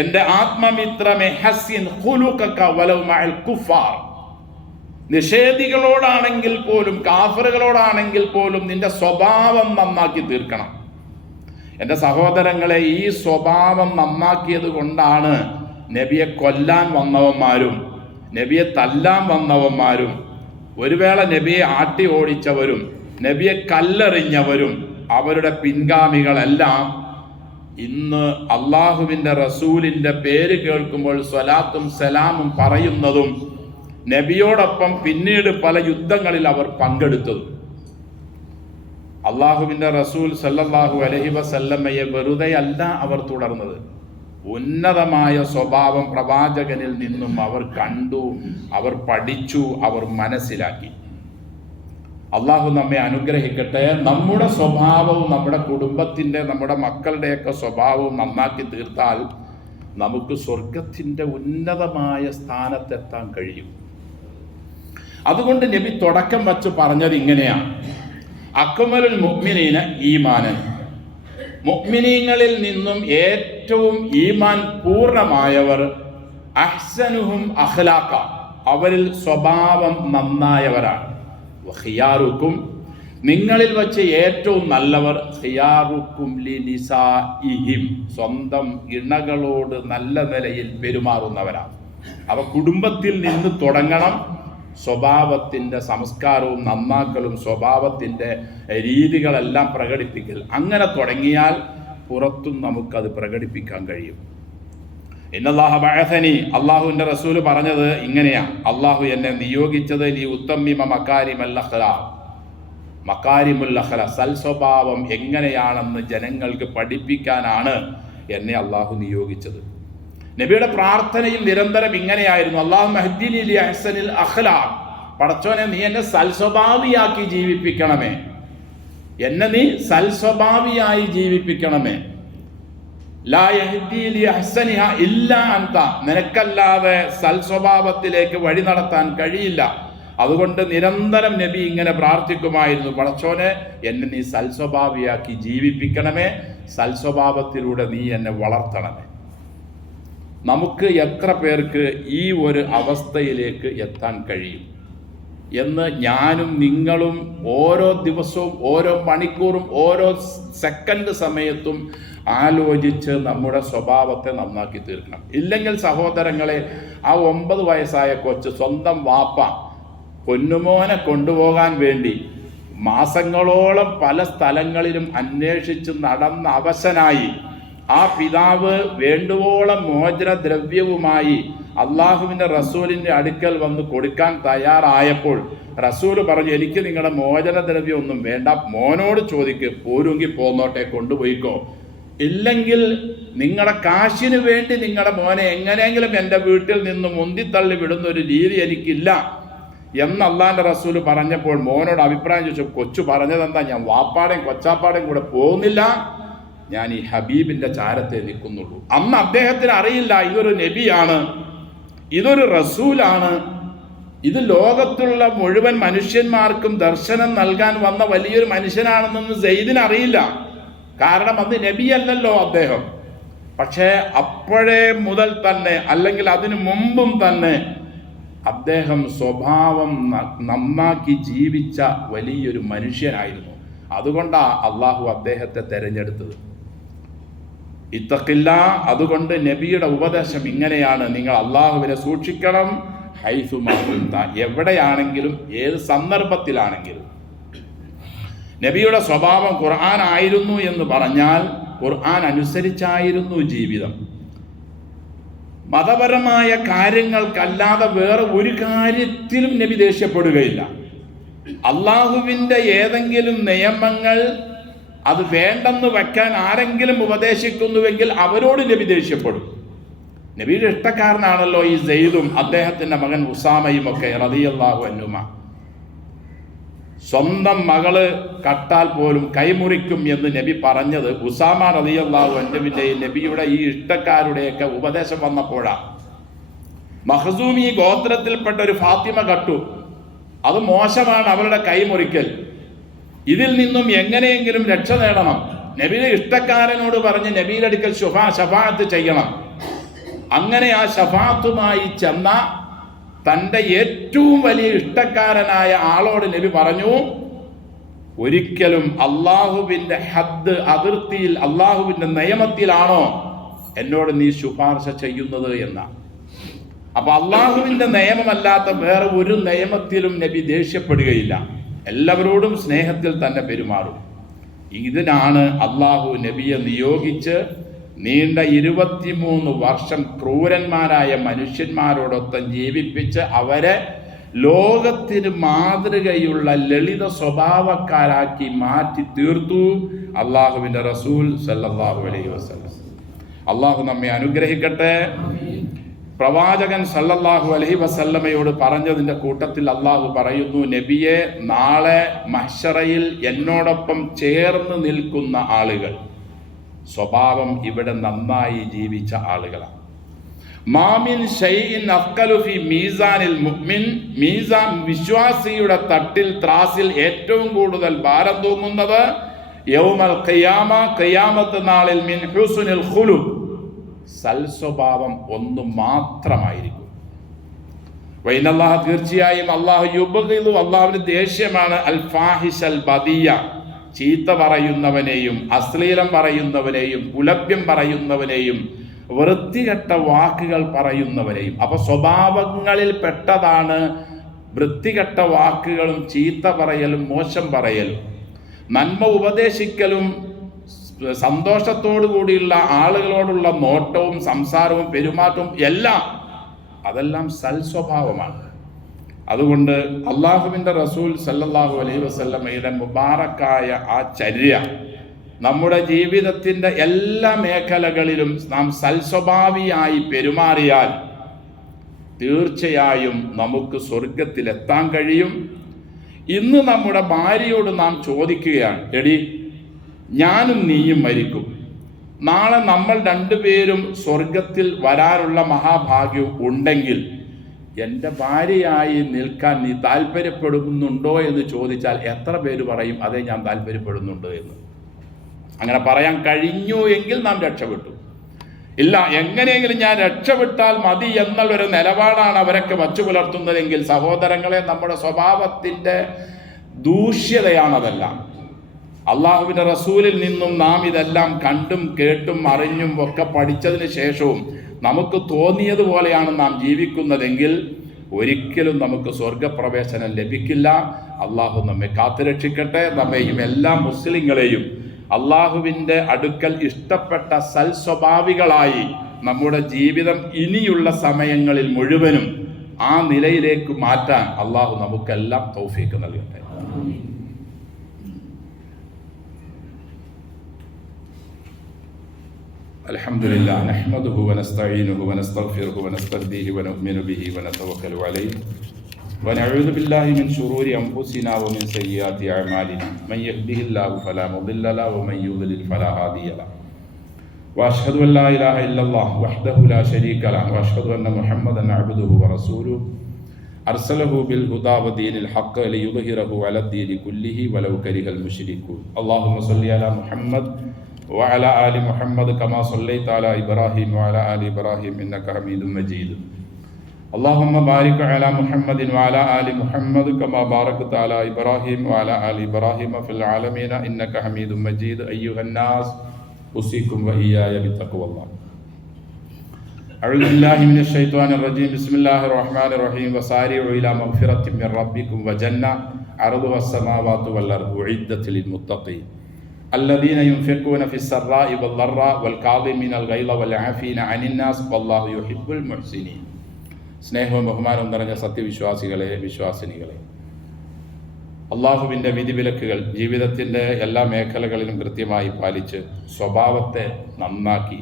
എൻ്റെ ആത്മമിത്രമേ, ഹസ്സിൻ ഖുലുഖക വലൗ മഅൽ കുഫാർ, നിഷേധികളോടാണെങ്കിൽ പോലും കാഫറുകളോടാണെങ്കിൽ പോലും നിന്റെ സ്വഭാവം നന്നാക്കി തീർക്കണം. എൻ്റെ സഹോദരങ്ങളെ, ഈ സ്വഭാവം നന്നാക്കിയത് കൊണ്ടാണ് നബിയെ കൊല്ലാൻ വന്നവന്മാരും നബിയെ തല്ലാൻ വന്നവന്മാരും ഒരു വേള നബിയെ ആട്ടി ഓടിച്ചവരും നബിയെ കല്ലെറിഞ്ഞവരും അവരുടെ പിൻഗാമികളെല്ലാം ഇന്ന് അള്ളാഹുവിൻ്റെ റസൂലിൻ്റെ പേര് കേൾക്കുമ്പോൾ സ്വലാത്തും സലാമും പറയുന്നതും നബിയോടൊപ്പം പിന്നീട് പല യുദ്ധങ്ങളിൽ അവർ പങ്കെടുത്തതും. അള്ളാഹുവിൻ്റെ റസൂൽ സല്ലല്ലാഹു അലൈഹി വസല്ലമയെ വെറുതെയല്ല അവർ തുടർന്നത്, ഉന്നതമായ സ്വഭാവം പ്രവാചകനിൽ നിന്നും അവർ കണ്ടു, അവർ പഠിച്ചു, അവർ മനസ്സിലാക്കി. അള്ളാഹു നമ്മെ അനുഗ്രഹിക്കട്ടെ. നമ്മുടെ സ്വഭാവവും നമ്മുടെ കുടുംബത്തിൻ്റെ, നമ്മുടെ മക്കളുടെയൊക്കെ സ്വഭാവവും നന്നാക്കി തീർത്താൽ നമുക്ക് സ്വർഗത്തിൻ്റെ ഉന്നതമായ സ്ഥാനത്തെത്താൻ കഴിയും. അതുകൊണ്ട് നബി തുടക്കം വച്ച് പറഞ്ഞത് ഇങ്ങനെയാണ്, അക്മലുൽ മുഅ്മിനീന ഈമാനൻ, മുഅ്മിനീങ്ങളിൽ നിന്നും ഏറ്റവും ഈമാൻ പൂർണ്ണമായവർ അഹ്സനുഹും അഖ്ലാഖ, അവരിൽ സ്വഭാവം നന്നായവരാണ്. ഖിയാറുക്കും, നിങ്ങളിൽ വച്ച് ഏറ്റവും നല്ലവർ ഖിയാറുക്കും ലിനിസാഇഹിം, സ്വന്തം ഇണകളോട് നല്ല നിലയിൽ പെരുമാറുന്നവരാണ്. അവ കുടുംബത്തിൽ നിന്ന് തുടങ്ങണം. സ്വഭാവത്തിൻ്റെ സംസ്കാരവും നന്നാക്കലും സ്വഭാവത്തിൻ്റെ രീതികളെല്ലാം പ്രകടിപ്പിക്കൽ, അങ്ങനെ തുടങ്ങിയാൽ പുറത്തും നമുക്കത് പ്രകടിപ്പിക്കാൻ കഴിയും. ഇന്നല്ലാഹ ബഅസനി, അള്ളാഹുവിൻ്റെ റസൂല് പറഞ്ഞത് ഇങ്ങനെയാണ്, അള്ളാഹു എന്നെ നിയോഗിച്ചത് ലി ഉത്തമ്മിമ മകാരിമൽ അഖ്ലാഖ്, മക്കാരിമുൽ അഖ്ലാഖ്, സൽ സ്വഭാവം എങ്ങനെയാണെന്ന് ജനങ്ങൾക്ക് പഠിപ്പിക്കാനാണ് എന്നെ അള്ളാഹു നിയോഗിച്ചത്. നബിയുടെ പ്രാർത്ഥനയും നിരന്തരം ഇങ്ങനെയായിരുന്നു, അല്ലാഹുമ്മ ഹ്ദിനി ലി അഹ്സനിൽ അഖ്ലാഖ്, പടച്ചോനെ നീ എന്നെ സൽസ്വഭാവിയാക്കി ജീവിപ്പിക്കണമേ, എന്നെ നീ സൽസ്വഭാവിയായി ജീവിപ്പിക്കണമേ. ലാ യഹ്ദി ലി അഹ്സനിഹ ഇല്ലാ അൻത, നിനക്കല്ലാതെ സൽസ്വഭാവത്തിലേക്ക് വഴി നടത്താൻ കഴിയില്ല. അതുകൊണ്ട് നിരന്തരം നബി ഇങ്ങനെ പ്രാർത്ഥിക്കുമായിരുന്നു, പടച്ചോനെ എന്നെ നീ സൽസ്വഭാവിയാക്കി ജീവിപ്പിക്കണമേ, സൽസ്വഭാവത്തിലൂടെ നീ എന്നെ വളർത്തണമേ. നമുക്ക് എത്ര പേർക്ക് ഈ ഒരു അവസ്ഥയിലേക്ക് എത്താൻ കഴിയും എന്ന് ഞാനും നിങ്ങളും ഓരോ ദിവസവും, ഓരോ മണിക്കൂറും, ഓരോ സെക്കൻഡ് സമയത്തും ആലോചിച്ച് നമ്മുടെ സ്വഭാവത്തെ നന്നാക്കി തീർക്കണം. ഇല്ലെങ്കിൽ സഹോദരങ്ങളെ, ആ 9 വയസ്സായ കൊച്ച് സ്വന്തം വാപ്പ പൊന്നുമോനെ കൊണ്ടുപോകാൻ വേണ്ടി മാസങ്ങളോളം പല സ്ഥലങ്ങളിലും അന്വേഷിച്ച് നടന്ന അവശനായി ആ പിതാവ് വേണ്ടുവോളം മോചനദ്രവ്യവുമായി അള്ളാഹുവിൻ്റെ റസൂലിൻ്റെ അടുക്കൽ വന്ന് കൊടുക്കാൻ തയ്യാറായപ്പോൾ റസൂല് പറഞ്ഞു, എനിക്ക് നിങ്ങളുടെ മോചനദ്രവ്യം ഒന്നും വേണ്ട, മോനോട് ചോദിക്ക്, പോരുമെങ്കിൽ പോന്നോട്ടെ, കൊണ്ടുപോയിക്കോ, ഇല്ലെങ്കിൽ നിങ്ങളുടെ കാശിന് വേണ്ടി നിങ്ങളുടെ മോനെ എങ്ങനെയെങ്കിലും എൻ്റെ വീട്ടിൽ നിന്ന് മുന്തിത്തള്ളി വിടുന്ന ഒരു രീതി എനിക്കില്ല എന്ന് അള്ളാഹിൻ്റെ റസൂല് പറഞ്ഞപ്പോൾ മോനോട് അഭിപ്രായം ചോദിച്ചു. കൊച്ചു പറഞ്ഞതെന്താ, ഞാൻ വാപ്പാടേയും കൊച്ചാപ്പാടേയും കൂടെ പോകുന്നില്ല, ഞാൻ ഈ ഹബീബിൻ്റെ ചാരത്തെ നിൽക്കുന്നുള്ളൂ. അന്ന് അദ്ദേഹത്തിന് അറിയില്ല ഇതൊരു നബിയാണ്, ഇതൊരു റസൂലാണ്, ഇത് ലോകത്തുള്ള മുഴുവൻ മനുഷ്യന്മാർക്കും ദർശനം നൽകാൻ വന്ന വലിയൊരു മനുഷ്യനാണെന്നൊന്നും സെയ്ദിന് അറിയില്ല. കാരണം അന്ന് നബിയല്ലല്ലോ അദ്ദേഹം. പക്ഷേ അപ്പോഴേ മുതൽ തന്നെ, അല്ലെങ്കിൽ അതിനു മുമ്പും തന്നെ അദ്ദേഹം സ്വഭാവം നന്നാക്കി ജീവിച്ച വലിയൊരു മനുഷ്യനായിരുന്നു. അതുകൊണ്ടാണ് അള്ളാഹു അദ്ദേഹത്തെ തെരഞ്ഞെടുത്തത്. ഇത്തഖില്ല, അതുകൊണ്ട് നബിയുടെ ഉപദേശം ഇങ്ങനെയാണ്, നിങ്ങൾ അള്ളാഹുവിനെ സൂക്ഷിക്കണം, ഹൈസുമാ കുന്ത, എവിടെയാണെങ്കിലും ഏത് സന്ദർഭത്തിലാണെങ്കിലും. നബിയുടെ സ്വഭാവം ഖുർആൻ ആയിരുന്നു എന്ന് പറഞ്ഞാൽ ഖുർആൻ അനുസരിച്ചായിരുന്നു ജീവിതം. മതപരമായ കാര്യങ്ങൾക്കല്ലാതെ വേറെ ഒരു കാര്യത്തിലും നബി ദേഷ്യപ്പെടുകയില്ല. അള്ളാഹുവിൻ്റെ ഏതെങ്കിലും നിയമങ്ങൾ അത് വേണ്ടെന്ന് വെക്കാൻ ആരെങ്കിലും ഉപദേശിക്കുന്നുവെങ്കിൽ അവരോട് നബി ദേഷ്യപ്പെടും. നബിയുടെ ഇഷ്ടക്കാരനാണല്ലോ ഈ സെയ്ദും അദ്ദേഹത്തിൻ്റെ മകൻ ഉസാമയും ഒക്കെ റളിയല്ലാഹു അൻഹുമ. സ്വന്തം മകള് കട്ടാൽ പോലും കൈമുറിക്കും എന്ന് നബി പറഞ്ഞത് ഉസാമ റളിയല്ലാഹു അൻഹുവിൻ്റെയും നബിയുടെ ഈ ഇഷ്ടക്കാരുടെയൊക്കെ ഉപദേശം വന്നപ്പോഴാണ്. മഖ്സൂമി ഗോത്രത്തിൽപ്പെട്ട ഒരു ഫാത്തിമ കട്ടു, അത് മോശമാണ് അവരുടെ കൈമുറിക്കൽ, ഇതിൽ നിന്നും എങ്ങനെയെങ്കിലും രക്ഷ നേടണം, നബിയുടെ ഇഷ്ടക്കാരനോട് പറഞ്ഞ് നബിയുടെ അടുക്കൽ ശഫാഅത്ത് ചെയ്യണം. അങ്ങനെ ആ ശഫാഅത്തുമായി ചെന്ന തൻ്റെ ഏറ്റവും വലിയ ഇഷ്ടക്കാരനായ ആളോട് നബി പറഞ്ഞു, ഒരിക്കലും അള്ളാഹുവിൻ്റെ ഹദ്, അതിർത്തിയിൽ, അള്ളാഹുവിൻ്റെ നിയമത്തിലാണോ എന്നോട് നീ ശുപാർശ ചെയ്യുന്നത് എന്നാണ്. അപ്പൊ അള്ളാഹുവിൻ്റെ നിയമമല്ലാത്ത വേറെ ഒരു നിയമത്തിലും നബി ദേഷ്യപ്പെടുകയില്ല, എല്ലാവരോടും സ്നേഹത്തിൽ തന്നെ പെരുമാറും. ഇതിനാണ് അള്ളാഹു നബിയെ നിയോഗിച്ച് നീണ്ട 23 വർഷം ക്രൂരന്മാരായ മനുഷ്യന്മാരോടൊപ്പം ജീവിപ്പിച്ച് അവരെ ലോകത്തിന് മാതൃകയുള്ള ലളിത സ്വഭാവക്കാരാക്കി മാറ്റി തീർത്തു അള്ളാഹുവിൻ്റെ റസൂൽ സല്ലല്ലാഹു അലൈഹി വസല്ലം. അള്ളാഹു നമ്മെ അനുഗ്രഹിക്കട്ടെ. പ്രവാചകൻ സല്ലല്ലാഹു അലൈഹി വസല്ലമയോട് പറഞ്ഞതിൻ്റെ കൂട്ടത്തിൽ അള്ളാഹു പറയുന്നു, നബിയെ, നാളെ മഹ്ശറയിൽ എന്നോടൊപ്പം ചേർന്ന് നിൽക്കുന്ന ആളുകൾ സ്വഭാവം ഇവിടെ നന്നായി ജീവിച്ച ആളുകളാണ്. മാമിൻ ഷൈഇൻ അഫ്കലു ഫി മീസാനിൽ മുഅ്മിൻ, മീസാൻ വിശ്വാസിയുടെ തട്ടിൽ, ത്രാസിൽ ഏറ്റവും കൂടുതൽ ഭാരം തൂങ്ങുന്നത് യൗമൽ ഖിയാമ, ഖിയാമത്ത് നാളിൽ, മിൻ ഹുസ്നിൽ ഖുലുഖ്, സൽസ്വഭാവം ഒന്ന് മാത്രമായിരിക്കും. വൈനല്ലാഹ, തീർച്ചയായും അല്ലാഹു യുബ്ഗിദു, അല്ലാഹുവിന് ദേഷ്യമാണ്, അൽ ഫാഹിഷൽ ബദിയ, ചീത്ത പറയുന്നവനെയും അശ്ലീലം പറയുന്നവനെയും കുലഭ്യം പറയുന്നവനെയും വൃത്തികെട്ട വാക്കുകൾ പറയുന്നവനെയും. അപ്പൊ സ്വഭാവങ്ങളിൽ പെട്ടതാണ് വൃത്തികെട്ട വാക്കുകളും ചീത്ത പറയലും മോശം പറയലും. നന്മ ഉപദേശിക്കലും സന്തോഷത്തോടു കൂടിയുള്ള ആളുകളോടുള്ള നോട്ടവും സംസാരവും പെരുമാറ്റവും എല്ലാം, അതെല്ലാം സൽസ്വഭാവമാണ്. അതുകൊണ്ട് അള്ളാഹുവിൻ്റെ റസൂൽ സല്ലല്ലാഹു അലൈഹി വസല്ലമയുടെ മുബാറക്കായ ആ ചര്യ നമ്മുടെ ജീവിതത്തിൻ്റെ എല്ലാ മേഖലകളിലും നാം സൽസ്വഭാവിയായി പെരുമാറിയാൽ തീർച്ചയായും നമുക്ക് സ്വർഗത്തിലെത്താൻ കഴിയും. ഇന്ന് നമ്മുടെ ഭാര്യയോട് നാം ചോദിക്കുകയാണ്, എടി ഞാനും നീയും മരിക്കും, നാളെ നമ്മൾ രണ്ടുപേരും സ്വർഗത്തിൽ വരാനുള്ള മഹാഭാഗ്യം ഉണ്ടെങ്കിൽ എൻ്റെ ഭാര്യയായി നിൽക്കാൻ നീ താല്പര്യപ്പെടുന്നുണ്ടോ എന്ന് ചോദിച്ചാൽ എത്ര പേര് പറയും അതെ ഞാൻ താല്പര്യപ്പെടുന്നുണ്ട് എന്ന്? അങ്ങനെ പറയാൻ കഴിഞ്ഞു എങ്കിൽ നാം രക്ഷപ്പെട്ടു. ഇല്ല, എങ്ങനെയെങ്കിലും ഞാൻ രക്ഷപ്പെട്ടാൽ മതി എന്നുള്ളൊരു നിലപാടാണ് അവരൊക്കെ വച്ചു പുലർത്തുന്നതെങ്കിൽ സഹോദരങ്ങളെ, നമ്മുടെ സ്വഭാവത്തിൻ്റെ ദൂഷ്യതയാണതെല്ലാം. അള്ളാഹുവിൻ്റെ റസൂലിൽ നിന്നും നാം ഇതെല്ലാം കണ്ടും കേട്ടും അറിഞ്ഞും ഒക്കെ പഠിച്ചതിന് ശേഷവും നമുക്ക് തോന്നിയതുപോലെയാണ് നാം ജീവിക്കുന്നതെങ്കിൽ ഒരിക്കലും നമുക്ക് സ്വർഗപ്രവേശനം ലഭിക്കില്ല. അള്ളാഹു നമ്മെ കാത്തുരക്ഷിക്കട്ടെ. നമ്മെയും എല്ലാ മുസ്ലിങ്ങളെയും അള്ളാഹുവിൻ്റെ അടുക്കൽ ഇഷ്ടപ്പെട്ട സൽസ്വഭാവികളായി നമ്മുടെ ജീവിതം ഇനിയുള്ള സമയങ്ങളിൽ മുഴുവനും ആ നിലയിലേക്ക് മാറ്റാൻ അള്ളാഹു നമുക്കെല്ലാം തൗഫീഖ് നൽകട്ടെ. അൽഹംദുലില്ലാ നഹ്മദുഹു വനസ്തഈനുഹു വനസ്തഗ്ഫിറുഹു വനസ്തഹ്ദീഹി വനുഅ്മിനു ബിഹി വനതവക്കലു അലൈഹി വനഊദു ബില്ലാഹി മിൻ ശുറൂരി അൻഫുസിനാ വമിൻ സയ്യിആതി അഅമാലിനാ മൻ യഹ്ദിഹില്ലാഹു ഫലാ മുദില്ല ലഹു വമൻ യുദ്ലിൽ ഫലാ ഹാദിയ ലഹു വഅശ്ഹദു അൻ ലാ ഇലാഹ ഇല്ലല്ലാഹു വഹ്ദഹു ലാ ശരീക ലഹു വഅശ്ഹദു അന്ന മുഹമ്മദൻ അബ്ദുഹു വറസൂലുഹു അർസലഹു ബിൽ ഹുദാ വദീനിൽ ഹഖ് ലിയുദ്ഹിറഹു അലദ്ദീനി കുല്ലിഹി വലൗ കരിഹൽ മുശ്രികൂൻ. അല്ലാഹുമ്മ സ്വല്ലി അലാ മുഹമ്മദ് وعلى آل محمد كما صليت على إبراهيم وعلى آل إبراهيم إنك حميد مجيد. اللهم بارك على محمد وعلى آل محمد كما باركت على إبراهيم وعلى آل إبراهيم في العالمين إنك حميد مجيد. أيها الناس أوصيكم وإياي بتقوى الله. أعوذ بالله من الشيطان الرجيم. بسم الله الرحمن الرحيم. وسارعوا إلى مغفرة من ربكم وجنة عرضها السماوات والأرض أعدت للمتقين الذين ينفقون في السراء والضراء والكاظمين الغيظ والعافين عن الناس والله يحب المحسنين. സ്നേഹവും ബഹുമാനവും നിറഞ്ഞ സത്യവിശ്വാസികളെ, വിശ്വാസിനികളെ, അള്ളാഹുവിൻ്റെ വിധിവിലക്കുകൾ ജീവിതത്തിൻ്റെ എല്ലാ മേഖലകളിലും കൃത്യമായി പാലിച്ച് സ്വഭാവത്തെ നന്നാക്കി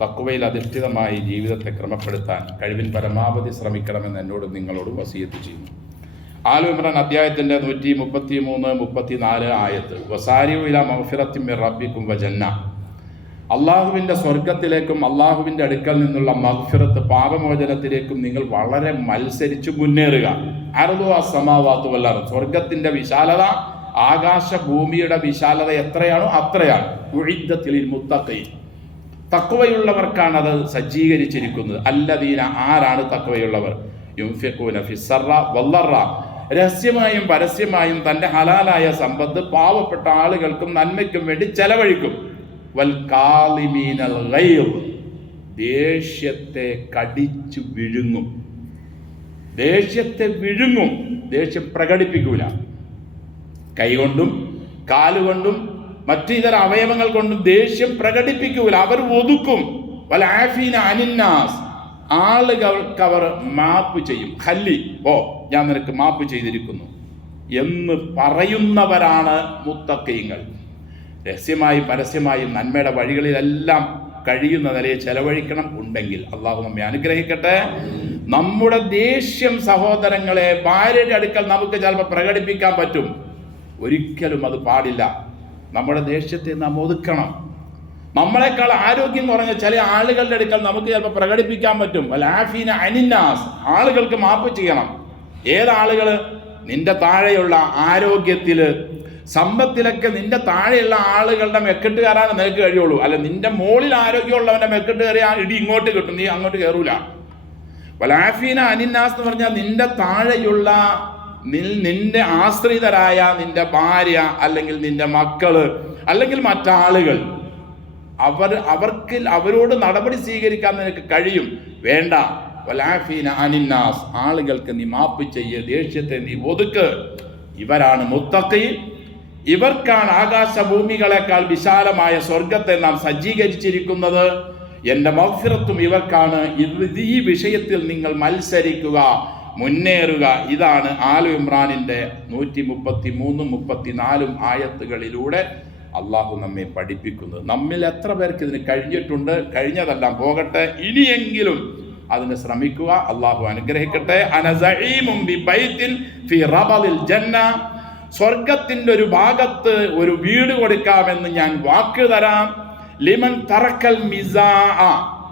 തഖ്വയിൽ അധിഷ്ഠിതമായി ജീവിതത്തെ ക്രമപ്പെടുത്താൻ കഴിവിൻ പരമാവധി ശ്രമിക്കണമെന്ന് എന്നോടും നിങ്ങളോടും വസിയത്ത് ചെയ്യുന്നു. ആൽ ഇംറാൻ അധ്യായത്തിൻ്റെ 133-34 ആയത്ത്, വസാരിഉ ഇലാ മഗ്ഫിറത്തിൻ മിർ റബ്ബിക്കും വജന്ന, അള്ളാഹുവിൻ്റെ സ്വർഗത്തിലേക്കും അള്ളാഹുവിൻ്റെ അടുക്കൽ നിന്നുള്ള മഗ്ഫിറത്ത് പാപമോചനത്തിലേക്കും നിങ്ങൾ വളരെ മത്സരിച്ച് മുന്നേറുക. അർദുഹ അസ്സമാവാതു വൽ അർദ്, സ്വർഗത്തിൻ്റെ വിശാലത ആകാശ ഭൂമിയുടെ വിശാലത എത്രയാണോ അത്രയാണ്. ഉഇദ്ദത് ലിൽ മുത്തഖീൻ, തഖ്വയുള്ളവർക്കാണ് അത് സജ്ജീകരിച്ചിരിക്കുന്നത്. അല്ലദീന, ആരാണ് തഖ്വയുള്ളവർ? യുൻഫിഖൂന ഫിസ്സറ വല്ലറ, രഹസ്യമായും പരസ്യമായും തൻ്റെ ഹലാലായ സമ്പത്ത് പാവപ്പെട്ട ആളുകൾക്കും നന്മയ്ക്കും വേണ്ടി ചെലവഴിക്കും. വൽ കാളിമീനൽ ഗൈദ്, ദേഷ്യത്തെ കടിച്ചു വിഴുങ്ങും. ദേഷ്യത്തെ വിഴുങ്ങും, ദേഷ്യം പ്രകടിപ്പിക്കൂല. കൈകൊണ്ടും കാലുകൊണ്ടും മറ്റു ഇതര അവയവങ്ങൾ കൊണ്ടും ദേഷ്യം പ്രകടിപ്പിക്കൂല, അവർ ഒതുക്കും. വൽ ആഫീന അനിന്നാസ്, ആളുകൾക്ക് അവർ മാപ്പ് ചെയ്യും. ഹല്ലി, ഓ ഞാൻ നിനക്ക് മാപ്പ് ചെയ്തിരിക്കുന്നു എന്ന് പറയുന്നവരാണ് മുത്തഖീങ്ങൾ. രഹസ്യമായും പരസ്യമായും നന്മയുടെ വഴികളിലെല്ലാം കഴിയുന്ന നിലയെ ചെലവഴിക്കണം. ഉണ്ടെങ്കിൽ അള്ളാഹു നമ്മെ അനുഗ്രഹിക്കട്ടെ. നമ്മുടെ ദേഷ്യം സഹോദരങ്ങളെ ഭാര്യയുടെ അടുക്കൽ നമുക്ക് ചിലപ്പോൾ പ്രകടിപ്പിക്കാൻ പറ്റും, ഒരിക്കലും അത് പാടില്ല. നമ്മുടെ ദേഷ്യത്തെ നാം ഒതുക്കണം. നമ്മളെക്കാൾ ആരോഗ്യം കുറഞ്ഞ ചില ആളുകളുടെ അടുക്കൽ നമുക്ക് ചിലപ്പോൾ പ്രകടിപ്പിക്കാൻ പറ്റും. ആഫീന അനിന്നാസ്, ആളുകൾക്ക് മാപ്പ് ചെയ്യണം. ഏതാളുകൾ? നിന്റെ താഴെയുള്ള ആരോഗ്യത്തിൽ സമ്പത്തിലൊക്കെ നിന്റെ താഴെയുള്ള ആളുകളുടെ മെക്കെട്ട് കയറാൻ നിനക്ക് കഴിയുള്ളൂ. അല്ല, നിന്റെ മുകളിൽ ആരോഗ്യമുള്ളവന്റെ മെക്കെട്ട് കയറി ആ ഇടി ഇങ്ങോട്ട് കിട്ടും, നീ അങ്ങോട്ട് കയറൂല. വലാഫീന അനിന്നാസ് എന്ന് പറഞ്ഞാൽ നിന്റെ താഴെയുള്ള നിന്റെ ആശ്രിതരായ നിന്റെ ഭാര്യ അല്ലെങ്കിൽ നിന്റെ മക്കള് അല്ലെങ്കിൽ മറ്റാളുകൾ, അവരോട് നടപടി സ്വീകരിക്കാൻ നിനക്ക് കഴിയും. വേണ്ട, വലാഫീന അനിന്നാസ്, ആളുകൾക്ക് നീ മാപ്പ് ചെയ്യ്, ദേഷ്യത്തെ നീ ഒതുക്ക്. ഇവരാണ് മുത്തഖീൻ. ഇവർക്കാണ് ആകാശഭൂമികളെക്കാൾ വിശാലമായ സ്വർഗത്തെ നാം സജ്ജീകരിച്ചിരിക്കുന്നത്. എൻ്റെ മഗ്ഫിറത്തും ഇവർക്കാണ്. ഈ വിഷയത്തിൽ നിങ്ങൾ മത്സരിക്കുക. മുന്നേറുക. ഇതാണ് ആലു ഇമ്രാനിൻ്റെ 133-34 ആയത്തുകളിലൂടെ അള്ളാഹു നമ്മെ പഠിപ്പിക്കുന്നത്. നമ്മിൽ എത്ര പേർക്ക് ഇതിന് കഴിഞ്ഞിട്ടുണ്ട്? കഴിഞ്ഞതെല്ലാം പോകട്ടെ, ഇനിയെങ്കിലും അതിന് ശ്രമിക്കുക. അള്ളാഹു അനുഗ്രഹിക്കട്ടെ. സ്വർഗത്തിന്റെ ഒരു ഭാഗത്ത് ഒരു വീട് കൊടുക്കാമെന്ന് ഞാൻ വാക്ക് തരാം. ലിമൻ തറക്കൽ മിസാ,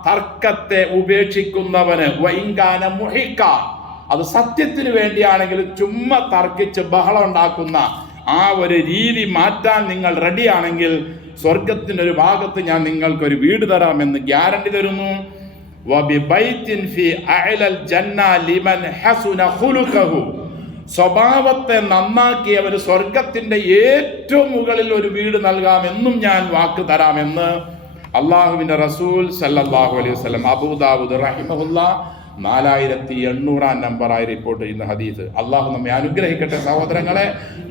തർക്കത്തെ ഉപേക്ഷിക്കുന്നവന്, വൈങ്കാന മുഹിക്ക, അത് സത്യത്തിന് വേണ്ടിയാണെങ്കിൽ ചുമ്മാ തർക്കിച്ച് ബഹളം ഉണ്ടാക്കുന്ന ആ ഒരു രീതി മാറ്റാൻ നിങ്ങൾ റെഡിയാണെങ്കിൽ സ്വർഗത്തിന്റെ ഒരു ഭാഗത്ത് ഞാൻ നിങ്ങൾക്കൊരു വീട് തരാമെന്ന് ഗ്യാരണ്ടി തരുന്നു. സ്വഭാവത്തെ നന്നാക്കിയവന് സ്വർഗത്തിന്റെ ഏറ്റവും മുകളിൽ ഒരു വീട് നൽകാമെന്നും ഞാൻ വാക്ക് തരാമെന്ന് അള്ളാഹുവിന്റെ റസൂൽ സല്ലല്ലാഹു അലൈഹി വസല്ലം. അബൂദാവൂദ് റഹിമഹുല്ലാ 4800 നമ്പറായി റിപ്പോർട്ട് ചെയ്യുന്ന ഹദീസ്. അള്ളാഹു നമ്മെ അനുഗ്രഹിക്കട്ടെ സഹോദരങ്ങളെ.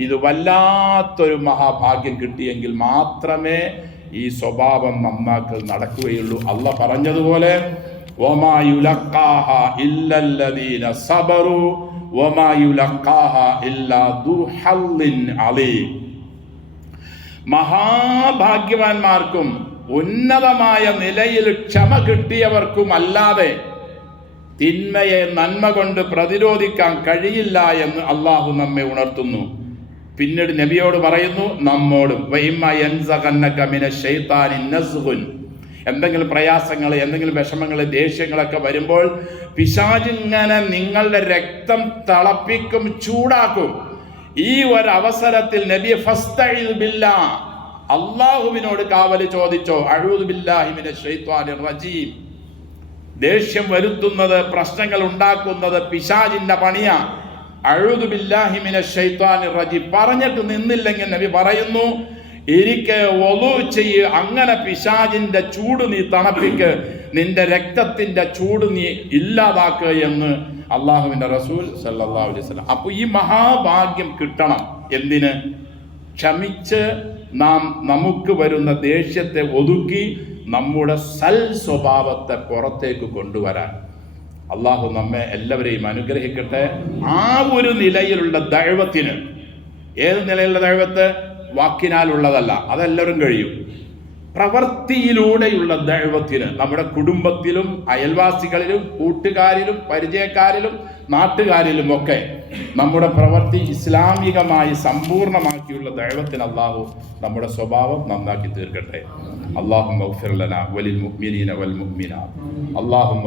ഇത് വല്ലാത്തൊരു മഹാഭാഗ്യം കിട്ടിയെങ്കിൽ മാത്രമേ ഈ സ്വഭാവം നന്നാക്കൽ നടക്കുകയുള്ളൂ. അള്ളാഹ് പറഞ്ഞതുപോലെ വമാ യുലഖാഹ ഇല്ലല്ലദീന സബറു വമാ യുലഖാഹ ഇല്ലാ ദു ഹല്ലിൻ അലീം. മഹാഭാഗ്യവാന്മാർക്കും ഉന്നതമായ നിലയിൽ ക്ഷമ കിട്ടിയവർക്കും അല്ലാതെ തിന്മയെ നന്മ കൊണ്ട് പ്രതിരോധിക്കാൻ കഴിയില്ല എന്ന് അള്ളാഹു നമ്മെ ഉണർത്തുന്നു. പിന്നീട് നബിയോട് പറയുന്നു, നമ്മോടും എന്തെങ്കിലും പ്രയാസങ്ങൾ, എന്തെങ്കിലും വിഷമങ്ങൾ, ദേഷ്യങ്ങളൊക്കെ വരുമ്പോൾ പിശാചിങ്ങനെ നിങ്ങളുടെ രക്തം തിളപ്പിക്കും, ചൂടാക്കും. ഈ ഒരു അവസരത്തിൽ നബി ഫസ്തഇദ് ബില്ലാഹ്, അള്ളാഹുവിനോട് കാവല് ചോദിച്ചോ. അഊദു ബില്ലാഹി മിനശ് ശൈത്വാനിർ റജീം. ദേഷ്യം വരുത്തുന്നത്, പ്രശ്നങ്ങൾ ഉണ്ടാക്കുന്നത് പിശാചിന്റെ പണിയാ. അഊദു ബില്ലാഹി മിനശ് ശൈത്വാനിർ റജീം പറഞ്ഞിട്ട് നിന്നില്ലെങ്കിൽ നബി പറയുന്നു, ഇരിക്കെ വളു ചെയ്യ്, അങ്ങനെ പിശാചിന്റെ ചൂട് നീ തണുപ്പിക്ക്, നിന്റെ രക്തത്തിന്റെ ചൂട് നീ ഇല്ലാതാക്കുക എന്ന് അള്ളാഹുവിന്റെ റസൂൽ സല്ലല്ലാഹു അലൈഹി വസല്ലം. അപ്പോൾ ഈ മഹാഭാഗ്യം കിട്ടണം. എന്തിന്? ക്ഷമിച്ച് നാം നമുക്ക് വരുന്ന ദേഷ്യത്തെ ഒതുക്കി നമ്മുടെ സൽ സ്വഭാവത്തെ പുറത്തേക്ക് കൊണ്ടുവരാൻ അള്ളാഹു നമ്മെ എല്ലാവരെയും അനുഗ്രഹിക്കട്ടെ. ആ ഒരു നിലയിലുള്ള ദഅവത്തിന്, ഏത് നിലയിലുള്ള ദഅവത്ത്? വാക്കിനാലുള്ളതല്ല, അതെല്ലാവരും കഴിയും. പ്രവൃത്തിയിലൂടെയുള്ള ദഅവത്തിന് നമ്മുടെ കുടുംബത്തിലും അയൽവാസികളിലും കൂട്ടുകാരിലും പരിചയക്കാരിലും നാട്ടുകാരിലും ഒക്കെ നമ്മുടെ പ്രവൃത്തി ഇസ്ലാമികമായി സമ്പൂർണ്ണമാക്കിയുള്ള ദഅവത്തിന് അള്ളാഹു നമ്മുടെ സ്വഭാവം നന്നാക്കി തീർക്കട്ടെ. അല്ലാഹുമ്മ ഗ്ഫിർ ലനാ വലിൽ മുഅ്മിനീന വൽ മുഅ്മിനാത്ത്. അല്ലാഹുമ്മ